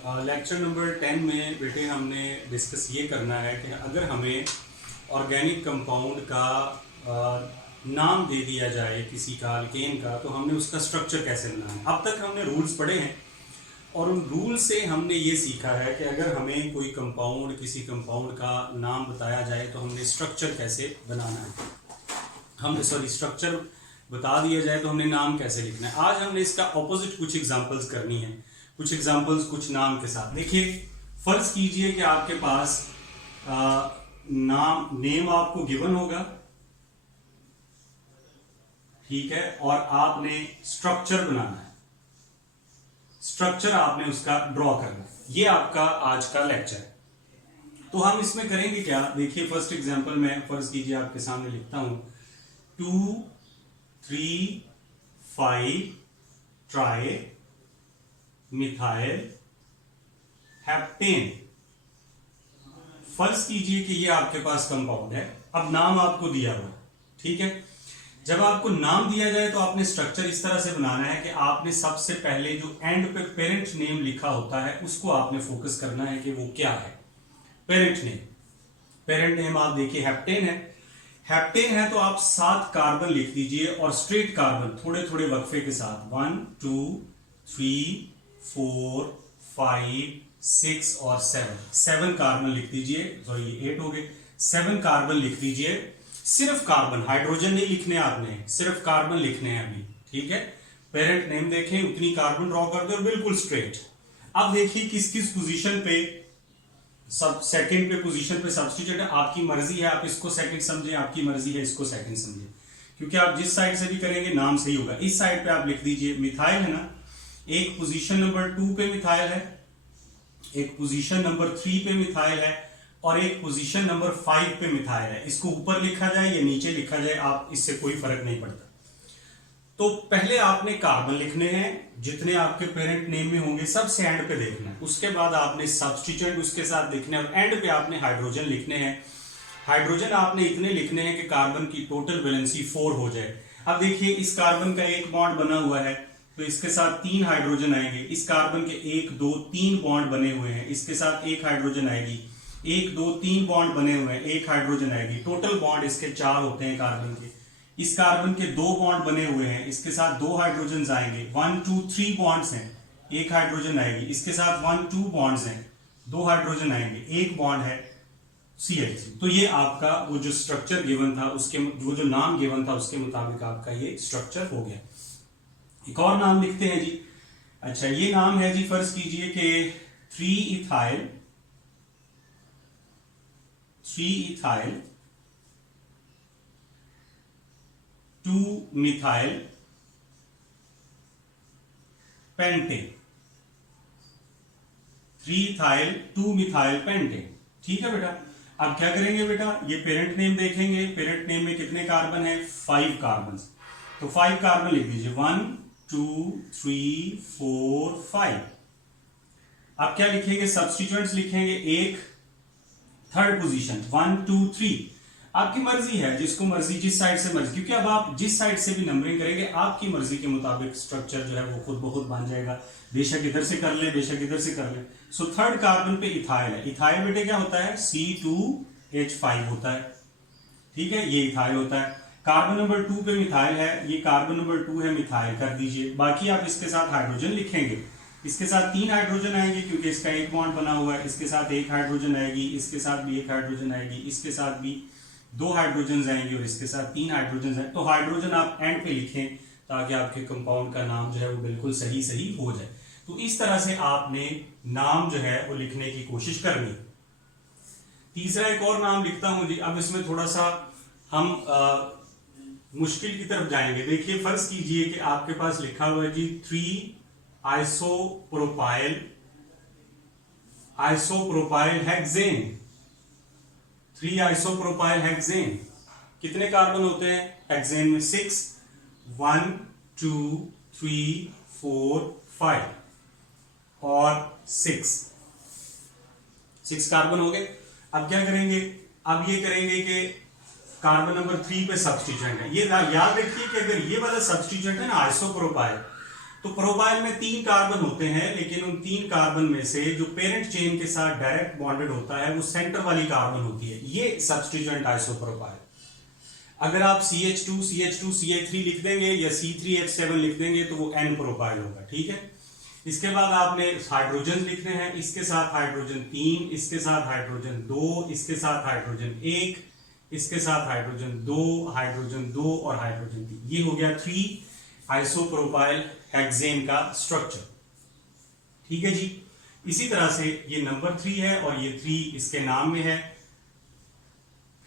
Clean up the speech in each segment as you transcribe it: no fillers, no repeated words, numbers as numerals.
Lecture number 10 में बेटे हमने डिस्कस ये करना है कि अगर हमें ऑर्गेनिक कंपाउंड का नाम दे दिया जाए किसी का अल्केन का, तो हमने उसका स्ट्रक्चर कैसे बनाना है। अब तक हमने रूल्स पढ़े हैं और उन रूल से हमने ये सीखा है कि अगर हमें कोई कंपाउंड किसी कंपाउंड का नाम बताया जाए तो हमने स्ट्रक्चर कैसे बनाना है। हमने स्ट्रक्चर बता दिया जाए तो हमने नाम कैसे लिखना है। आज हमने इसका ऑपोजिट कुछ एग्जांपल्स करनी है, कुछ एग्जांपल्स कुछ नाम के साथ। देखिए, फर्ज कीजिए कि आपके पास नेम आपको गिवन होगा, ठीक है, और आपने स्ट्रक्चर बनाना है, स्ट्रक्चर आपने उसका ड्रॉ करना है। ये आपका आज का लेक्चर है। तो हम इसमें करेंगे क्या, देखिए फर्स्ट एग्जांपल में फर्ज कीजिए आपके सामने लिखता हूं 2, 3, 5 ट्राई मिथाइल हेप्टेन। फर्ज कीजिए कि ये आपके पास कंपाउंड है। अब नाम आपको दिया हुआ है, ठीक है। जब आपको नाम दिया जाए तो आपने स्ट्रक्चर इस तरह से बनाना है कि आपने सबसे पहले जो एंड पे पेरेंट नेम लिखा होता है उसको आपने फोकस करना है कि वो क्या है। पेरेंट नेम, पेरेंट नेम आप देखिए हेप्टेन है। हेप्टेन है तो आप 7 कार्बन लिख दीजिए और स्ट्रेट कार्बन थोड़े थोड़े वक्फे के साथ 1, 2, 3, 4, 5, 6 और 7 कार्बन लिख दीजिए। सॉरी, ये 8 हो गए। 7 कार्बन लिख दीजिए। सिर्फ कार्बन, हाइड्रोजन नहीं लिखने आपने, सिर्फ कार्बन लिखने हैं अभी, ठीक है। पेरेंट नेम देखें, उतनी कार्बन ड्रॉ कर दो और बिल्कुल स्ट्रेट। अब देखिए किस किस पोजीशन पे, सब सेकंड पे पोजीशन पे सब्स्टिट्यूट है। आपकी मर्जी है, आप इसको सेकंड समझें, आपकी मर्जी है इसको सेकंड समझें, क्योंकि आप जिस साइड से भी करेंगे नाम सही होगा। इस साइड पे आप लिख दीजिए मिथाइल है ना, एक पोजीशन नंबर 2 पे मिथाइल है, एक पोजीशन नंबर 3 पे मिथाइल है और एक पोजीशन नंबर 5 पे मिथाइल है। इसको ऊपर लिखा जाए या नीचे लिखा जाए, आप इससे कोई फर्क नहीं पड़ता। तो पहले आपने कार्बन लिखने हैं, जितने आपके पेरेंट नेम में होंगे सबसे एंड पे देखना है। उसके बाद आपने सब्स्टिट्यूएंट उसके साथ लिखने हैं और एंड पे आपने हाइड्रोजन लिखने हैं। हाइड्रोजन आपने इतने लिखने हैं कि कार्बन की टोटल वैलेंसी 4 हो जाए। अब देखिए, इस कार्बन का एक बॉन्ड बना हुआ है तो इसके साथ 3 हाइड्रोजन आएंगे। इस कार्बन के 1, 2, 3 बॉन्ड बने हुए हैं, इसके साथ 1 हाइड्रोजन आएगी। 1, 2, 3 बॉन्ड बने हुए हैं, 1 हाइड्रोजन आएगी। टोटल बॉन्ड इसके 4 होते हैं कार्बन के। इस कार्बन के 2 बॉन्ड बने हुए हैं, इसके साथ 2 हाइड्रोजन आएंगे। 1, 2, 3 बॉन्ड्स हैं, 1 हाइड्रोजन आएगी। इसके साथ 1, 2 बॉन्ड्स हैं, 2 हाइड्रोजन आएंगे, 1 बॉन्ड है CH3। तो ये आपका वो जो स्ट्रक्चर गिवन था, उसके वो जो नाम गिवन था उसके मुताबिक आपका ये स्ट्रक्चर हो गया। एक और नाम लिखते हैं जी। अच्छा, ये नाम है जी, फर्ज कीजिए कि 3 ethyl 2 methyl pentane, 3 ethyl 2 methyl pentane, ठीक है बेटा। अब क्या करेंगे बेटा, ये पेरेंट नेम देखेंगे। पेरेंट नेम में कितने कार्बन है, 5 कार्बन। तो 5 कार्बन लिख दीजिए, 1, 2, 3, 4, 5। अब क्या लिखेंगे, सब्स्टिट्यूएंट्स लिखेंगे। एक थर्ड पोजीशन 1, 2, 3। आपकी मर्जी है, जिसको मर्जी, जिस साइड से मर्जी, क्योंकि अब आप जिस साइड से भी नंबरिंग करेंगे आपकी मर्जी के मुताबिक स्ट्रक्चर जो है वो खुद ब खुद बन जाएगा। बेशक इधर से कर ले, बेशक इधर से कर ले। सो थर्ड कार्बन पे इथाइल है। इथाइल बेटे क्या होता है, C2H5 होता है, ठीक है, ये इथाइल होता है। कार्बन नंबर 2 पे मिथाइल है, ये कार्बन नंबर 2 है, मिथाइल कर दीजिए। बाकी आप इसके साथ हाइड्रोजन लिखेंगे। इसके साथ 3 हाइड्रोजन आएंगे क्योंकि इसका एक बॉन्ड बना हुआ है। इसके साथ 1 हाइड्रोजन आएगी, इसके साथ भी 1 हाइड्रोजन आएगी, इसके साथ भी 2 हाइड्रोजन आएंगे और इसके साथ 3 हाइड्रोजन आएंगे। तो हाइड्रोजन आप एंड पे लिखें ताकि आपके कंपाउंड का नाम जो है वो बिल्कुल सही सही हो जाए। तो इस तरह से आपने नाम जो है वो लिखने की कोशिश करनी। तीसरा एक और नाम लिखता हूं जी। अब इसमें थोड़ा सा हम मुश्किल की तरफ जाएंगे। देखिए, फर्ज कीजिए कि आपके पास लिखा हुआ है जी 3 आइसोप्रोपाइल हेक्सेन। 3 isopropyl hexane. कितने कार्बन होते हैं हेक्सेन में, 6, 1, 2, 3, 4, 5 और 6 कार्बन हो गए। अब क्या करेंगे, अब ये करेंगे कि कार्बन नंबर 3 पे सब्स्टिट्यूएंट है। ये याद रखिए कि अगर ये वाला सब्स्टिट्यूएंट है ना आइसोप्रोपाइल, तो प्रोपाइल में 3 कार्बन होते हैं, लेकिन उन 3 कार्बन में से जो पेरेंट चेन के साथ डायरेक्ट बॉन्डेड होता है वो सेंटर वाली कार्बन होती है, ये सब्स्टिट्यूएंट आइसोप्रोपाइल। अगर आप CH2 CH2 CH3 लिख देंगे या C3H7 लिख देंगे तो वो N प्रोपाइल होगा, ठीक है। इसके बाद आपने हाइड्रोजन लिखने हैं, इसके साथ हाइड्रोजन 3, इसके साथ हाइड्रोजन 2, इसके साथ हाइड्रोजन 1, इसके साथ हाइड्रोजन 2 और हाइड्रोजन 3। ये हो गया 3 आइसोप्रोपाइल हेक्सेन का स्ट्रक्चर, ठीक है जी। इसी तरह से ये नंबर 3 है और ये 3 इसके नाम में है।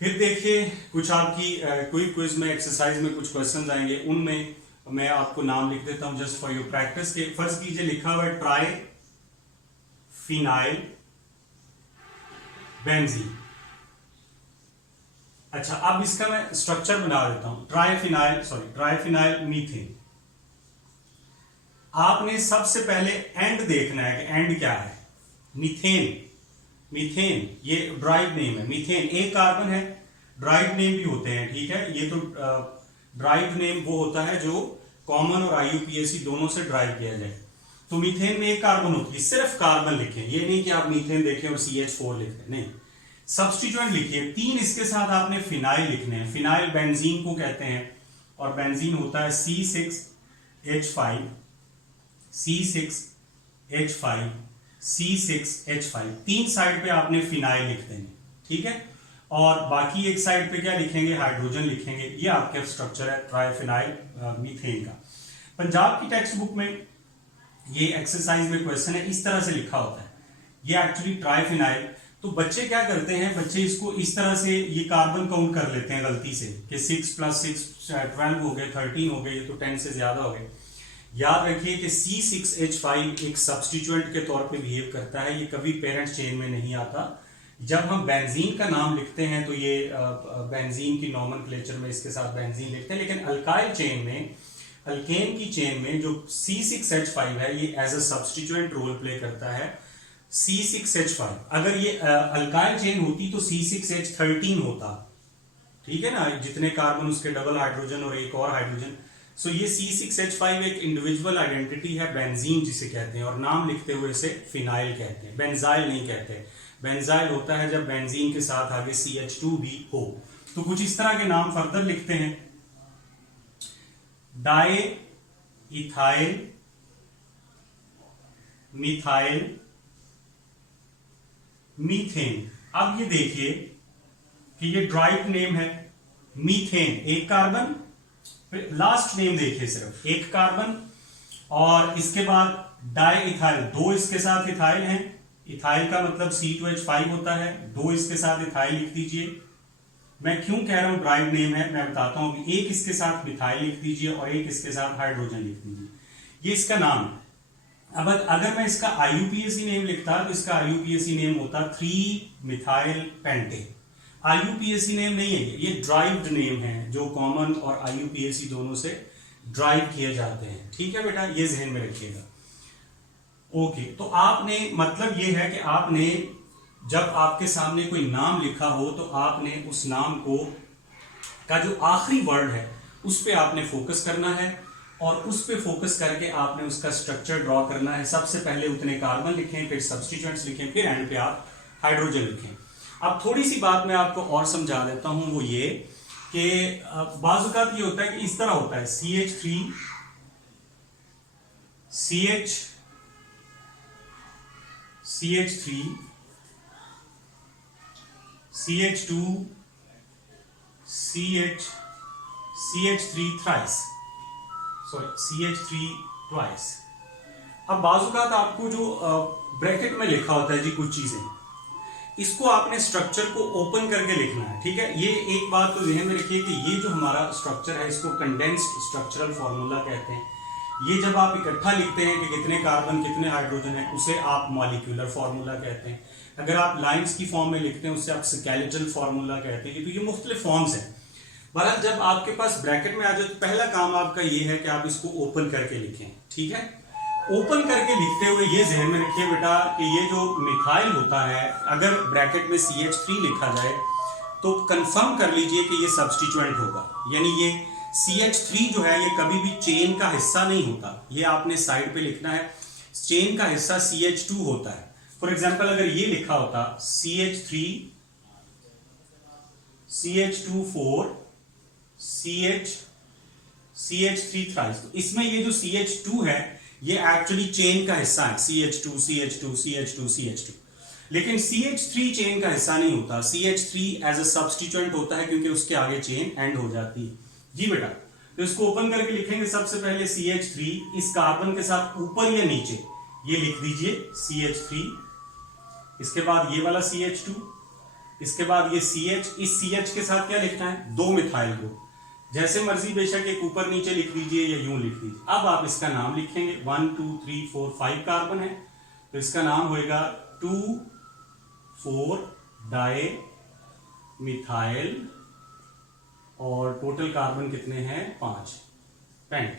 फिर देखिए कुछ आपकी कोई क्विज में एक्सरसाइज में कुछ क्वेश्चंस आएंगे, उनमें मैं आपको नाम लिख देता हूं जस्ट फॉर योर प्रैक्टिस के। फर्स्ट कीजिए, लिखा हुआ है ट्राई फिनाइल बेंजीन। अच्छा, अब इसका मैं स्ट्रक्चर बना देता हूं। Triphenyl methane. आपने सबसे पहले एंड देखना है कि एंड क्या है। मीथेन ये ड्राइव नेम है। मीथेन एक कार्बन है, ड्राइव नेम भी होते हैं, ठीक है। ये तो ड्राइव नेम वो होता है जो कॉमन और IUPAC दोनों से ड्राइव किया जाए। तो मीथेन में एक कार्बन होती है, सिर्फ कार्बन लिखें, ये नहीं कि आप मीथेन देखें और CH4 लिखें, नहीं। सब्स्टिट्यूएंट लिखिए, 3 इसके साथ आपने फिनाइल लिखने हैं। फिनाइल बेंजीन को कहते हैं और बेंजीन होता है C6H5 C6H5 तीन साइड पे आपने फिनाइल लिख देंगे, ठीक है। और बाकी एक साइड पे क्या लिखेंगे, हाइड्रोजन लिखेंगे। ये आपके स्ट्रक्चर है ट्राइफिनाइल मीथेन का। पंजाब की टेक्स्ट बुक में ये एक्सरसाइज में क्वेश्चन है, इस तरह से लिखा होता है। ये एक्चुअली ट्राइफिनाइल, तो बच्चे क्या करते हैं, बच्चे इसको इस तरह से ये कार्बन काउंट कर लेते हैं गलती से कि 6 + 6 12 हो गए, 13 हो गए, ये तो 10 से ज्यादा हो गए। याद रखिए कि C6H5 एक सब्स्टिट्यूएंट के तौर पे बिहेव करता है, ये कभी पेरेंट चेन में नहीं आता। जब हम बेंजीन का नाम लिखते हैं तो ये बेंजीन की नॉमेनक्लेचर में इसके साथ बेंजीन लिखते हैं, लेकिन अल्काइल चेन में, अल्केन की चेन में जो C6H5 है ये as a substituent role play करता है। C6H5 अगर ये अल्काइल चेन होती तो C6H13 होता, ठीक है ना, जितने कार्बन उसके डबल हाइड्रोजन और एक और हाइड्रोजन। सो ये C6H5 एक इंडिविजुअल आइडेंटिटी है, बेंजीन जिसे कहते हैं, और नाम लिखते हुए इसे फिनाइल कहते हैं, बेंजाइल नहीं कहते। बेंजाइल होता है जब बेंजीन के साथ आगे CH2 भी हो। तो कुछ इस तरह के नाम फर्दर लिखते हैं, डाई इथाइल मिथाइल मीथेन। अब ये देखिए कि ये ड्राइव नेम है, मीथेन एक कार्बन, लास्ट नेम देखिए सिर्फ एक कार्बन, और इसके बाद डाई इथाइल, 2 इसके साथ इथाइल हैं। इथाइल का मतलब C2H5 होता है, 2 इसके साथ इथाइल लिख दीजिए। मैं क्यों कह रहा हूं ड्राइव नेम है, मैं बताता हूं। एक इसके साथ मिथाइल लिख दीजिए और एक इसके साथ हाइड्रोजन लिख दीजिए, ये इसका नाम है। अब अगर मैं इसका IUPAC नेम लिखता तो इसका IUPAC नेम होता 3 मिथाइल पेंटेन। IUPAC नेम नहीं है, ये ड्राइव्ड नेम है जो कॉमन और IUPAC दोनों से ड्राइव किए जाते हैं, ठीक है बेटा, ये ध्यान में रखिएगा। ओके, तो आपने, मतलब ये है कि आपने जब आपके सामने कोई नाम लिखा हो तो आपने उस नाम को का जो आखिरी वर्ड है उस पे आपने फोकस करना है, और उस पे फोकस करके आपने उसका स्ट्रक्चर ड्रॉ करना है। सबसे पहले उतने कार्बन लिखें, फिर सब्स्टिट्यूएंट्स लिखें, फिर एंड पे आप हाइड्रोजन लिखें। अब थोड़ी सी बात मैं आपको और समझा देता हूं, वो ये कि बाज़ औक़ात ये होता है कि इस तरह होता है, CH3 CH2 CH3 thrice, sorry CH3 twice. अब बाज़ औक़ात आपको जो ब्रैकेट में लिखा होता है जी कुछ चीजें, इसको आपने स्ट्रक्चर को ओपन करके लिखना है, ठीक है। ये एक बात तो ध्यान में रखिए कि ये जो हमारा स्ट्रक्चर है इसको कंडेंस्ड स्ट्रक्चरल फॉर्मूला कहते हैं। ये जब आप इकट्ठा लिखते हैं कि कितने कार्बन कितने हाइड्रोजन है, उसे आप मॉलिक्यूलर फॉर्मूला कहते हैं। अगर आप लाइंस की फॉर्म में लिखते हैं उसे आप स्केलेटल फॉर्मूला कहते हैं। तो ये मुख्तलिफ फॉर्म्स हैं। बहरहाल जब आपके पास ब्रैकेट में आ जाए तो पहला काम आपका ये है कि आप इसको ओपन करके लिखें, ठीक है। ओपन करके लिखते हुए ये ध्यान में रखिए बेटा कि ये जो मिथाइल होता है, अगर ब्रैकेट में CH3 लिखा जाए तो कंफर्म कर लीजिए कि ये सब्स्टिट्यूएंट होगा, यानी ये CH3 जो है ये कभी भी चेन का हिस्सा नहीं होता, ये आपने साइड पे लिखना है। चेन का हिस्सा CH2 होता है। फॉर एग्जाम्पल अगर ये लिखा होता CH3 CH2 4 CH3 थ्राइस, तो इसमें ये जो CH2 है ये एक्चुअली चेन का हिस्सा है, CH2 CH2 CH2 CH2। लेकिन CH3 चेन का हिस्सा नहीं होता, CH3 एज अ सब्स्टिट्यूएंट होता है क्योंकि उसके आगे चेन एंड हो जाती है। जी बेटा, तो इसको ओपन करके लिखेंगे सबसे पहले CH3, इस कार्बन के साथ ऊपर या नीचे ये लिख दीजिए CH3, इसके बाद ये वाला CH2, इसके बाद ये CH, इस CH के साथ क्या लिखना है, 2 मिथाइल ग्रुप। जैसे मर्जी बेशक एक ऊपर नीचे लिख दीजिए या यूं लिख दीजिए। अब आप इसका नाम लिखेंगे, 1 2 3 4 5 कार्बन है तो इसका नाम होएगा 2,4 डाई मिथाइल और टोटल कार्बन कितने हैं 5, पेंट।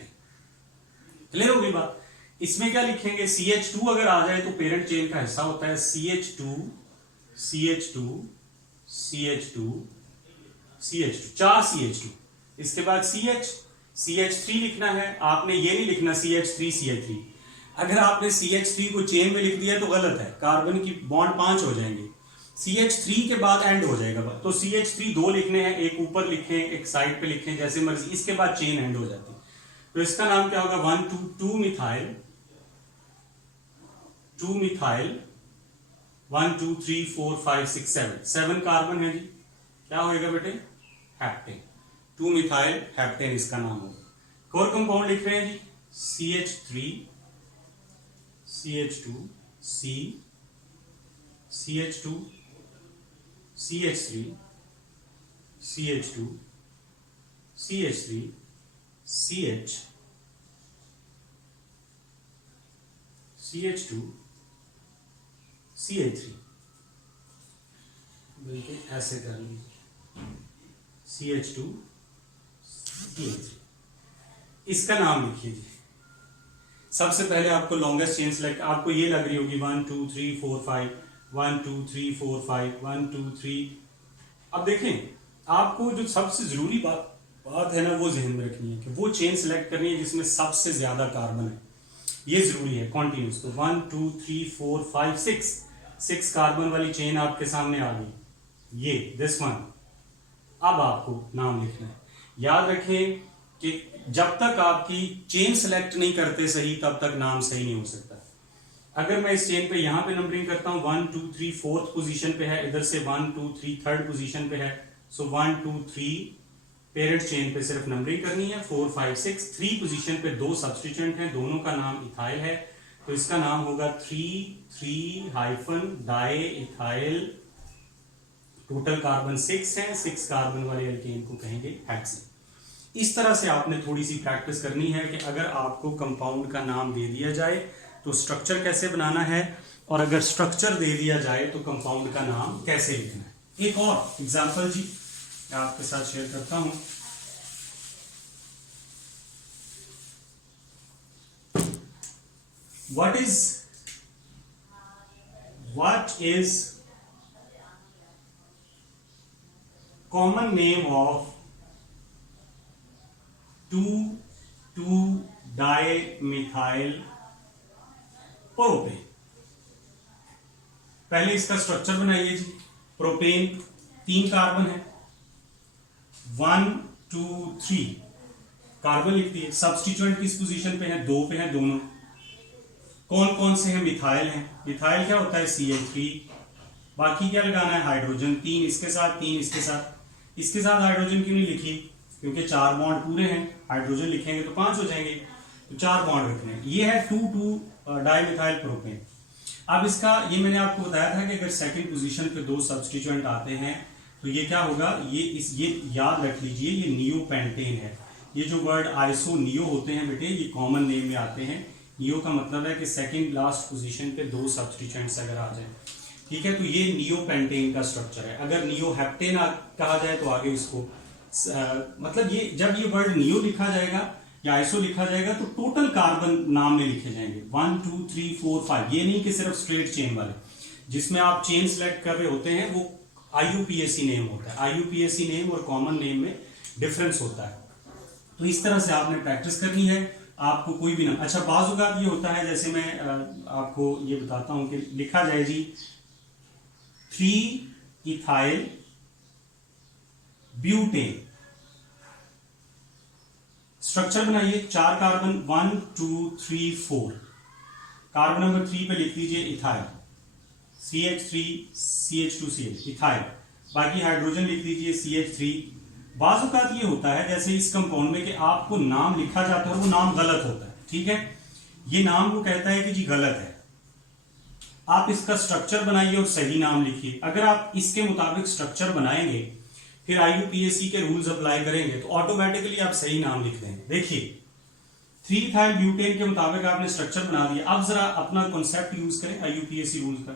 क्लियर होगी बात। इसमें क्या लिखेंगे, CH2 अगर आ जाए तो पेरेंट चेन का हिस्सा होता है CH2 CH2 CH2 CH2, 4 CH2। इसके बाद CH3 लिखना है, आपने ये नहीं लिखना CH3 CH3। अगर आपने CH3 को चेन में लिख दिया तो गलत है, कार्बन की बॉन्ड 5 हो जाएंगे। CH3 के बाद एंड हो जाएगा, तो CH3 2 लिखने हैं, एक ऊपर लिखें एक साइड पे लिखें जैसे मर्जी, इसके बाद चेन एंड हो जाती है। तो इसका नाम क्या होगा, 1 2 मिथाइल 1 2 3 4 5 6 7 कार्बन है जी। क्या होएगा बेटे, हेप्टेन, 2 मिथाइल हेप्टेन इसका नाम होगा। और कंपाउंड लिख रहे हैं जी, CH3 CH2 CH2 CH3 CH2 CH3 CH2 CH3, बिल्कुल ऐसे कर लीजिए CH2 CH3, इसका नाम लिखिए जी। सबसे पहले आपको लॉन्गेस्ट चेन सेलेक्ट, आपको ये लग रही होगी 1 2 3 4 5 1 2 3 4 5 1 2 3। अब देखें, आपको जो सबसे जरूरी बात है ना वो जहन में रखनी है कि वो चेन सेलेक्ट करनी है जिसमें सबसे ज्यादा कार्बन है, ये जरूरी है कॉन्टिन्यूस। तो 1 2 3 4 5 6 कार्बन वाली चेन आपके सामने आ गई, ये दिस वन। अब आपको नाम लिखना है। याद रखें कि जब तक आपकी चेन सेलेक्ट नहीं करते सही तब तक नाम सही नहीं हो सकता। अगर मैं इस चेन पे यहां पे नंबरिंग करता हूं, 1 2 3 4th पोजीशन पे है, इधर से 1 2 3 3rd पोजीशन पे है, सो 1 2 3 पेरेंट चेन पे सिर्फ नंबरिंग करनी है, 4 5 6 3 पोजीशन पे 2 सब्स्टिट्यूएंट हैं, दोनों का नाम इथाइल है तो इसका नाम होगा 3 डाई इथाइल। टोटल कार्बन 6 है, 6 कार्बन वाले एल्केन को कहेंगे हेक्सेन। इस तरह से आपने थोड़ी सी प्रैक्टिस करनी है कि अगर आपको कंपाउंड का नाम दे दिया जाए तो स्ट्रक्चर कैसे बनाना है, और अगर स्ट्रक्चर दे दिया जाए तो कंपाउंड का नाम कैसे लिखना है। एक और एग्जांपल जी मैं आपके साथ शेयर करता हूं। What is common name of 2,2-dimethyl propane. पहले इसका स्ट्रक्चर बनाइए जी। प्रोपेन 3 कार्बन है, 1 2 3 कार्बन लिख दिए। सब्स्टिट्यूएंट किस पोजीशन पे है, 2 पे है दोनों। कौन कौन से हैं, मिथाइल हैं। मिथाइल क्या होता है, CH3। बाकी क्या लगाना है, हाइड्रोजन 3 इसके साथ 3 इसके साथ। इसके साथ हाइड्रोजन क्यों नहीं लिखी, क्योंकि 4 बॉन्ड पूरे हैं, हाइड्रोजन लिखेंगे तो 5 हो जाएंगे, तो 4 बॉन्ड रखने हैं। ये है 2,2-डाइमिथाइल प्रोपेन। अब इसका ये मैंने आपको बताया था कि अगर सेकंड पोजीशन पे 2 सब्स्टिट्यूएंट आते हैं तो ये क्या होगा, ये याद रख लीजिए, ये नियोपेंटेन है। ये जो वर्ड आइसो नियो होते हैं बेटे, ये कॉमन नेम में आते हैं। नियो का मतलब है कि सेकंड लास्ट पोजीशन पे 2 सब्स्टिट्यूएंट्स अगर आ जाए, ठीक है, तो ये नियोपेंटेन का स्ट्रक्चर है। अगर नियोहेप्टेन कहा जाए तो आगे इसको मतलब ये जब ये वर्ड नियो लिखा जाएगा या आइसो लिखा जाएगा तो टोटल कार्बन नाम में लिखे जाएंगे 1 2 3 4 5। ये नहीं कि सिर्फ स्ट्रेट चेन वाले, जिसमें आप चेन सेलेक्ट कर रहे होते हैं वो IUPAC नेम होता है। IUPAC नेम और कॉमन नेम में डिफरेंस होता है। तो इस तरह से आपने प्रैक्टिस करनी है। आपको कोई भी नाम, अच्छा बाज़ औक़ात ये होता है, जैसे मैं आपको ये बताता हूं कि लिखा जाए जी 3 इथाइल ब्यूटेन, स्ट्रक्चर बनाइए, 4 कार्बन 1 2 3 4, कार्बन नंबर 3 पे लिख लीजिए इथाइल, CH3 CH2CH इथाइल, बाकी हाइड्रोजन लिख लीजिए CH3। बाज़ औक़ात ये होता है जैसे इस कंपाउंड में कि आपको नाम लिखा जाता है और वो नाम गलत होता है, ठीक है, ये नाम वो कहता है कि जी गलत है, आप इसका स्ट्रक्चर बनाइए और सही नाम लिखिए। अगर आप इसके मुताबिक स्ट्रक्चर बनाएंगे, फिर IUPAC के रूल्स अप्लाई करेंगे तो ऑटोमेटिकली आप सही नाम लिख देंगे। देखिए 3 इथाइल ब्यूटेन के मुताबिक आपने स्ट्रक्चर बना दिया। अब जरा अपना कॉन्सेप्ट यूज करें IUPAC रूल का,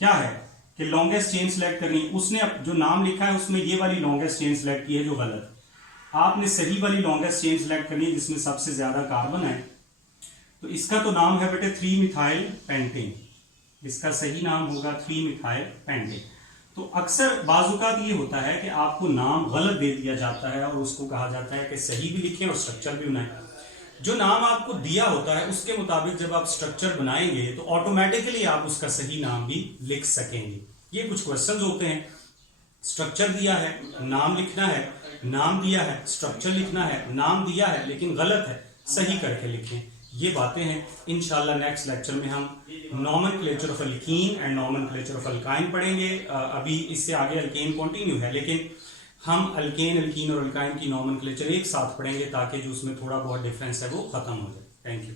क्या है कि लॉन्गेस्ट चेन सेलेक्ट करनी है। उसने जो नाम लिखा है उसमें ये वाली लॉन्गेस्ट चेन सेलेक्ट की है जो गलत है, आपने सही वाली लॉन्गेस्ट चेन सेलेक्ट करनी है जिसमें सबसे ज्यादा कार्बन है। तो इसका तो नाम है बेटे 3 मिथाइल पेंटेन, इसका सही नाम होगा 3 मिथाइल पेंटेन। तो अक्सर बाज़-औक़ात ये होता है कि आपको नाम गलत दे दिया जाता है और उसको कहा जाता है कि सही भी लिखें और स्ट्रक्चर भी बनाएं। जो नाम आपको दिया होता है उसके मुताबिक जब आप स्ट्रक्चर बनाएंगे तो ऑटोमेटिकली आप उसका सही नाम भी लिख सकेंगे। ये कुछ क्वेश्चंस होते हैं, स्ट्रक्चर दिया है, नाम लिखना है, नाम दिया है, स्ट्रक्चर लिखना है, नाम दिया है लेकिन गलत है, सही करके लिखें। ये बातें हैं। इंशाल्लाह नेक्स्ट लेक्चर में हम nomenclature of alkene and nomenclature of alkyne पढ़ेंगे। अभी इससे आगे अल्केन कंटिन्यू है, लेकिन हम अल्केन, एल्कीन और अल्काइन की नॉमेनक्लेचर एक साथ पढ़ेंगे ताकि जो उसमें थोड़ा बहुत डिफरेंस है वो खत्म हो जाए। Thank you.